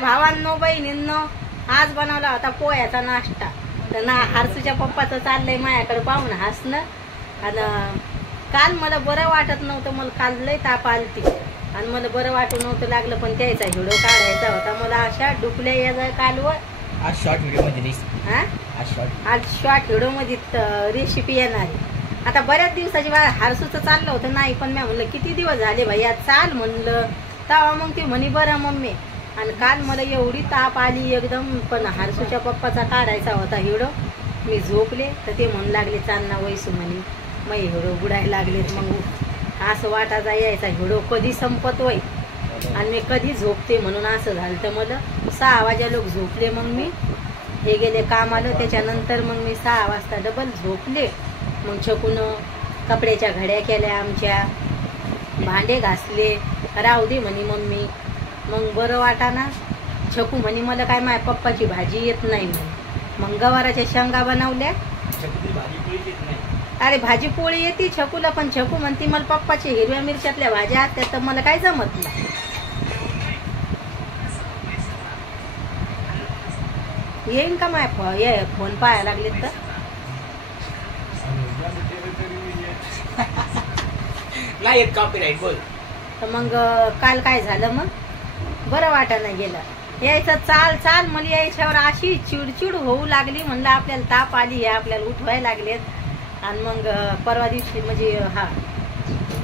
भावांनो बहिणींनो, आज बनवला होता पोह्याचा नाश्ता. तर ना हर्षूच्या पप्पाचं चाललंय माझ्याकडे पाहून हसणं. आणि काल मला बरं वाटत नव्हतं, मला काल लय ताप आलती आणि मला बरं वाटू नव्हतं लागलं, पण त्याचा व्हिडिओ काढायचा होता मला. अशा डुकल्या याचा कालवर आज शॉर्ट व्हिडिओ मध्ये आज शॉर्ट व्हिडिओ मध्ये रेसिपी येणार आहे. आता बऱ्याच दिवसाची हर्षूचं चाललं होतं नाही, पण मी म्हणलं किती दिवस झाले भैया चाल म्हणलं. तेव्हा मग ती म्हणे बरं मम्मी. आणि काल मला एवढी ताप आली एकदम, पण हर्षूच्या पप्पाचा काढायचा होता व्हिडिओ. मी झोपले तर ते म्हणू लागले चालना वैसू म्हणे मग व्हिडिओ बुडायला लागले. मग असं वाटायचा यायचा व्हिडिओ कधी संपत होय आणि मी कधी झोपते म्हणून असं झालं. तर मला 6 वाजे लोक झोपले. मग मी हे गेले काम आलं, त्याच्यानंतर मग मी 6 वाजता डबल झोपले. मग छकून कपड्याच्या घड्या केल्या, आमच्या भांडे घासले. राहू दे म्हणे मम्मी. मग बरं वाटाना. छकू म्हणे मला काय माझ्या पप्पाची भाजी येत नाही म्हणे. मग गवाराच्या शेंगा बनवल्या. अरे भाजी पोळी येते छकूला, पण छकू म्हणते मला पप्पाची हिरव्या मिरच्यातल्या भाज्या असतात तर मला काय जमत नाही. येईन का माझ्या फोन पाहायला लागले तर नाही येत कॉपीराइट बोल. तर मग काल काय झालं, मग बरं वाटायला गेलं. यायचं चाल चाल मला यायच्यावर अशी चिडचिड होऊ लागली. म्हणलं आपल्याला ताप आली आहे, आपल्याला उठवायला लागलेत. आणि मग परवा दिवशी म्हणजे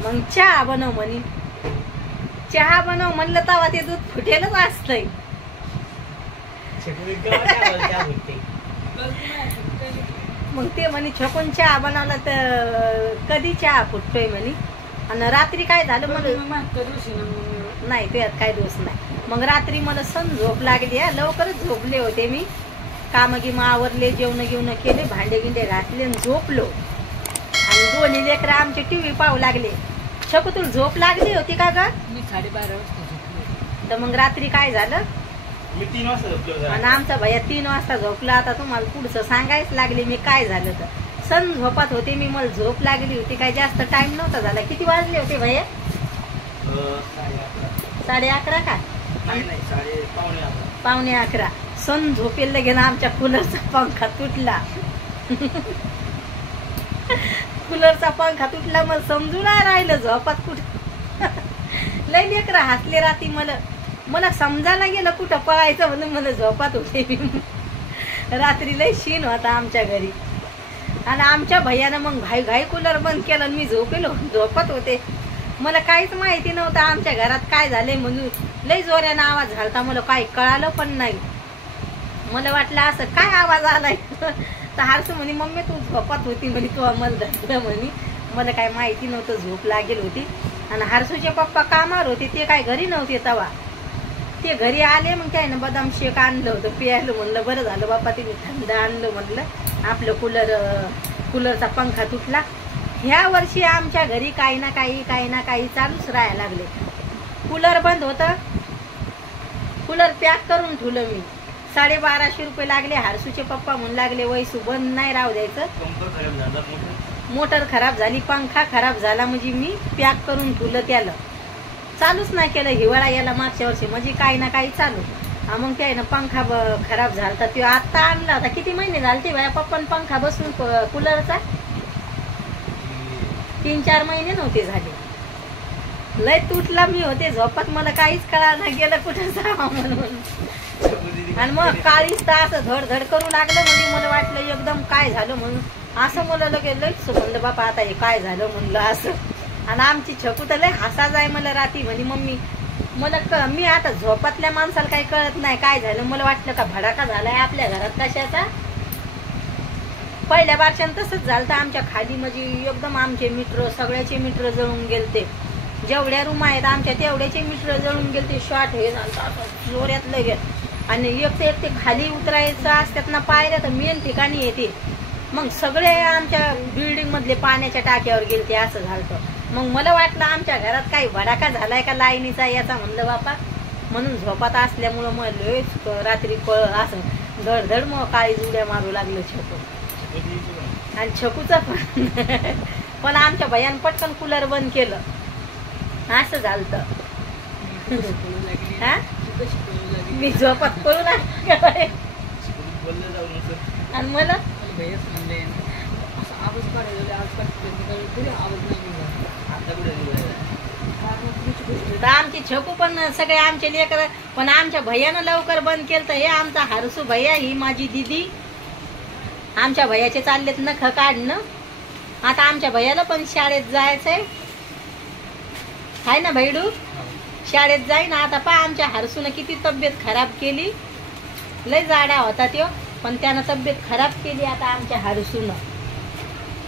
मग चहा बनव म्हणे. चहा बनव म्हणलं तेव्हा ते दूध फुटेलच असतंय. मग ते म्हणे छकून चहा बनवला तर कधी चहा फुटतोय म्हणे. आणि रात्री काय झालं मला नाही, त्यात काय दोष नाही. मग रात्री मला सण झोप लागली. लवकरच झोपले होते मी. काम गिम आवरले, जेवण घेऊन केले, भांडे गिंडे घातले आणि झोपलो. आणि दोन्ही लेकरं आमचे टीव्ही पाहू लागले. छकू तुला झोप लागली होती का ग? मी 12:30 वाजता झोपलो. तर मग रात्री काय झालं, मी 3 वाजता झोपलो. आणि आमचा भैया 3 वाजता झोपला. आता तुम्हाला पुढचं सांगायच लागले मी काय झालं तर. सण झोपात होते मी, मला झोप लागली होती. काय जास्त टाइम नव्हता झाला. किती वाजले होते भैया? 11:30 का? पावणे 11. सण झोपेला गेला, आमच्या कूलरचा पंखा तुटला. कूलरचा पंखा तुटला. मला समजून नाही राहिलं झोपात कुठं. लय लेकरं हसले रात्री. मला समजायला गेलं कुठं पळायचं म्हणून मला झोपात होते. रात्री लय शीन होता आमच्या घरी. आणि आमच्या भैयानं मग घाई कूलर बंद केलं आणि मी झोपत होते. मला काहीच माहिती नव्हतं आमच्या घरात काय झालंय म्हणून. लय जोऱ्यानं आवाज झालता, मला काही कळालं पण नाही. मला वाटलं असं काय आवाज आलाय. तर हर्षू म्हणे मम्मी तू झोपत होती म्हणे, तू आम्हाला धरलं म्हणे. मला काय माहिती नव्हतं, झोप लागेल होती. आणि हर्षूचे पप्पा कामावर होते, ते काय घरी नव्हते तेव्हा. ते घरी आले. मग त्यानं बदाम शेक आणलं होतं प्यायला. म्हणलं बरं झालं बाप्पा तिने थंड आणलं म्हणलं. आपलं कूलरचा पंखा तुटला. ह्या वर्षी आमच्या घरी काही ना काही चालूच राहायला लागले. कूलर बंद होतं, कूलर पॅक करून ठेवलं मी. 1250 रुपये लागले. हर्षूचे पप्पा म्हणू लागले वैसू बंद नाही राहू द्यायचं, मोटर खराब झाली, पंखा खराब झाला, म्हणजे मी पॅक करून ठेवलं. त्याला चालूच नाही केलं. हिवाळा याला मागच्या वर्षी म्हणजे काही ना काही चालू. मग त्यानं पंखा खराब झाला. तो आता आणला होता. किती महिने झाले ते पप्पान पंखा बसून कूलरचा? 3-4 महिने नव्हते झाले. लय तुटला. मी होते झोपात, मला काहीच कळालं गेलं कुठं जावं म्हणून. आणि मग काळीच तर असं धडधड करू लागलं. म्हणजे मला वाटलं एकदम काय झालं म्हणून. असं मला लगेच लयच म्हणलं बापा आता हे काय झालं म्हणलं असं. आणि आमची छकू तर लय हसा जाय मला रात्री. म्हणे मम्मी मला मी आता झोपातल्या माणसाला काही कळत नाही काय झालं. मला वाटलं का भडाका झालाय आपल्या घरात कशाचा. पहिल्या बारच्यानं तसंच झालं. तर आमच्या खाली म्हणजे एकदम आमचे मीटर सगळ्याचे मीटर जळून गेलते. जेवढ्या रूम आहेत आमच्या तेवढ्याचे मीटर जळून गेलते. शॉर्ट हे झालं जोऱ्यात लगेच. आणि एक ते खाली उतरायचं असतात ना पायऱ्या, तर मेन ठिकाणी येते. मग सगळे आमच्या बिल्डिंग मधले पाण्याच्या टाक्यावर गेलते. असं झालं. मग मला वाटलं आमच्या घरात काही भडाका झालाय का लाईनीचा याचा. म्हणलं बापा म्हणून झोपात असल्यामुळं मग रात्री असं धडधड मग काळी जुड्या मारू लागलं छकू. आणि छकूचं पण आमच्या भयान पटकन कूलर बंद केलं. असं झालं. मी झोपात पळू लागले बोललं जाऊ नसं. आणि मला आता कुठे निघायला? तर आमची छकू पण सगळे आमचे लेकर, पण आमच्या भैयानं लवकर बंद केलं. तर हे आमचा हरसू भैया, ही माझी दिदी. आमच्या भैयाचे चाललेत नख काढणं. आता आमच्या भैयाला पण शाळेत जायचंय, हाय ना भैडू? शाळेत जाईन. आता पहा आमच्या हरसूनं किती तब्येत खराब केली. लय जाडा होता त्यो, पण त्यानं तब्येत खराब केली आता आमच्या हरसूनं.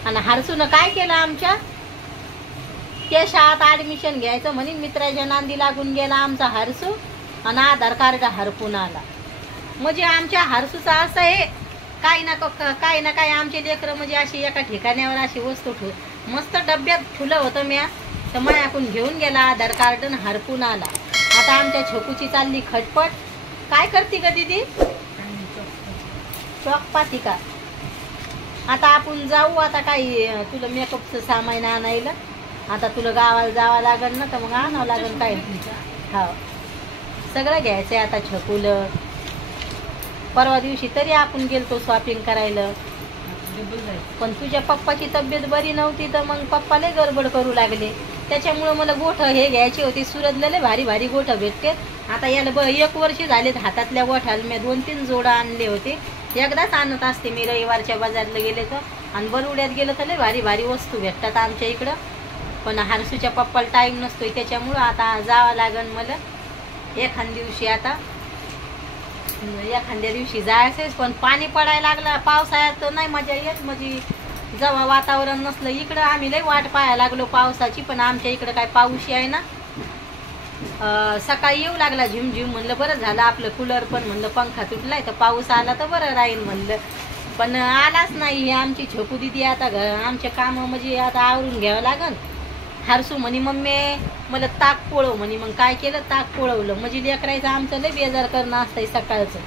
आणि हरसूनं काय केलं आमच्या, त्या शाळेत ऍडमिशन घ्यायचं म्हणे, मित्राच्या नांदी लागून गेला आमचा हरसू आणि आधार कार्ड हरपून आला. म्हणजे आमच्या हरसूचं असं आहे, काही ना काही आमचे लेकरं म्हणजे अशी एका ठिकाणावर अशी वस्तू मस्त डब्यात ठुलं होतं म्या, तर मायाकून घेऊन गेला आधार कार्ड आणि हरपून आला. आता आमच्या छोकूची चालली खटपट. काय करते का दीदी? चॉक पाती का? आता आपण जाऊ. आता काही तुला मेकअपचं सामान आणायला. आता तुला गावाला जावं लागेल ना, तर मग आणावं लागेल काय. हो, सगळं घ्यायचंय आता छकुलं. परवा दिवशी तरी आपण गेलतो शॉपिंग करायला, पण तुझ्या पप्पाची तब्येत बरी नव्हती, तर मग पप्पाला गडबड करू लागले. त्याच्यामुळं मला गोठ हे घ्यायची होती. सुरतला लय भारी भारी गोठ भेटते. आता याला 1 वर्ष झालेत हातातल्या गोठाला. मी 2-3 जोडं आणले होते. एकदाच आणत असते मी रविवारच्या बाजारला गेले तर. आणि बरुड्यात गेलं तर लय भारी भारी वस्तू भेटतात आमच्या इकडं. पण हरसूच्या पप्पाला टाईम नसतोय, त्याच्यामुळं आता जावं लागेल मला एखाद्या दिवशी. आता एखाद्या दिवशी जायचंच, पण पाणी पडायला लागलं. पावसाळ्यात तर नाही मजा येत. म्हणजे जेव्हा वातावरण नसलं इकडं, आम्ही लय वाट पाहायला लागलो पावसाची. पण आमच्या इकडं काय पाऊस आहे ना. सकाळी येऊ लागला झिमझिम. म्हणलं बरं झालं आपलं कूलर पण म्हणलं पंखा तुटलाय, तर पाऊस आला तर बरं राहील म्हणलं. पण आलाच नाही. हे आमची छोकू दिदी आता आमचे कामं म्हणजे आता आवरून घ्यावं लागन. हरसू म्हणे मम्मी मला ताक पोळव म्हणे. मग काय केलं, ताक पोळवलं. म्हणजे लेकरायचं आमचं लय बेजार करणं असतंय सकाळचं.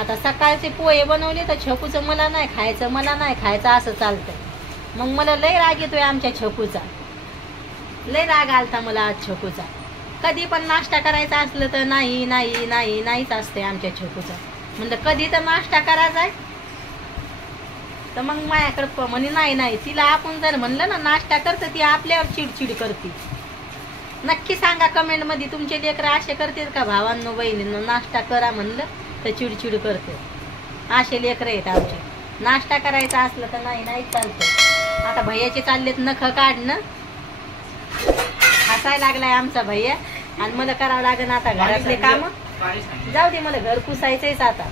आता सकाळचे पोहे बनवले तर छकूचं मला नाही खायचं असं चालतं. मग मला लय राग येतोय आमच्या छकूचा. लय राग आलता मला आज छकूचा. कधी पण नाश्ता करायचा असलं तर नाहीच असते आमच्या छकूचा. म्हणलं कधी तर नाश्ता करायचा आहे, तर मग माझ्याकडं म्हणे नाही. तिला आपण जर म्हणलं ना नाश्ता करतं, ती आपल्यावर चिडचिड करते. नक्की सांगा कमेंटमध्ये, तुमचे लेकरं असे करतात का भावांनो बहिणींनो? नाश्ता करा म्हणलं तर चिडचिड करते. असे लेकरं आहेत आमचे. नाश्ता करायचा असलं तर नाही चालतं. आता भैयाचे चाललेत नख काढणं. हसायला लागलाय आमचा भैया. आणि मला करावं लागेल आता घरातले कामं. जाऊ दे, मला घर पुसायचंच आता.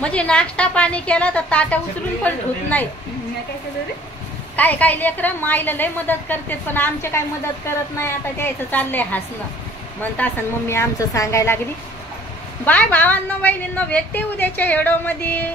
म्हणजे नाश्ता पाणी केला तर ताटा उचलून पण ठेवत नाही. काय लेकरं माईला लय मदत करते, पण आमचे काय मदत करत नाही. आता द्यायचं चाललंय हसणं. म्हणता असं मम्मी आमचं सांगायला लागली. बाय भावांनो बहिणींनो, भेटते उद्याच्या व्हिडिओ मध्ये.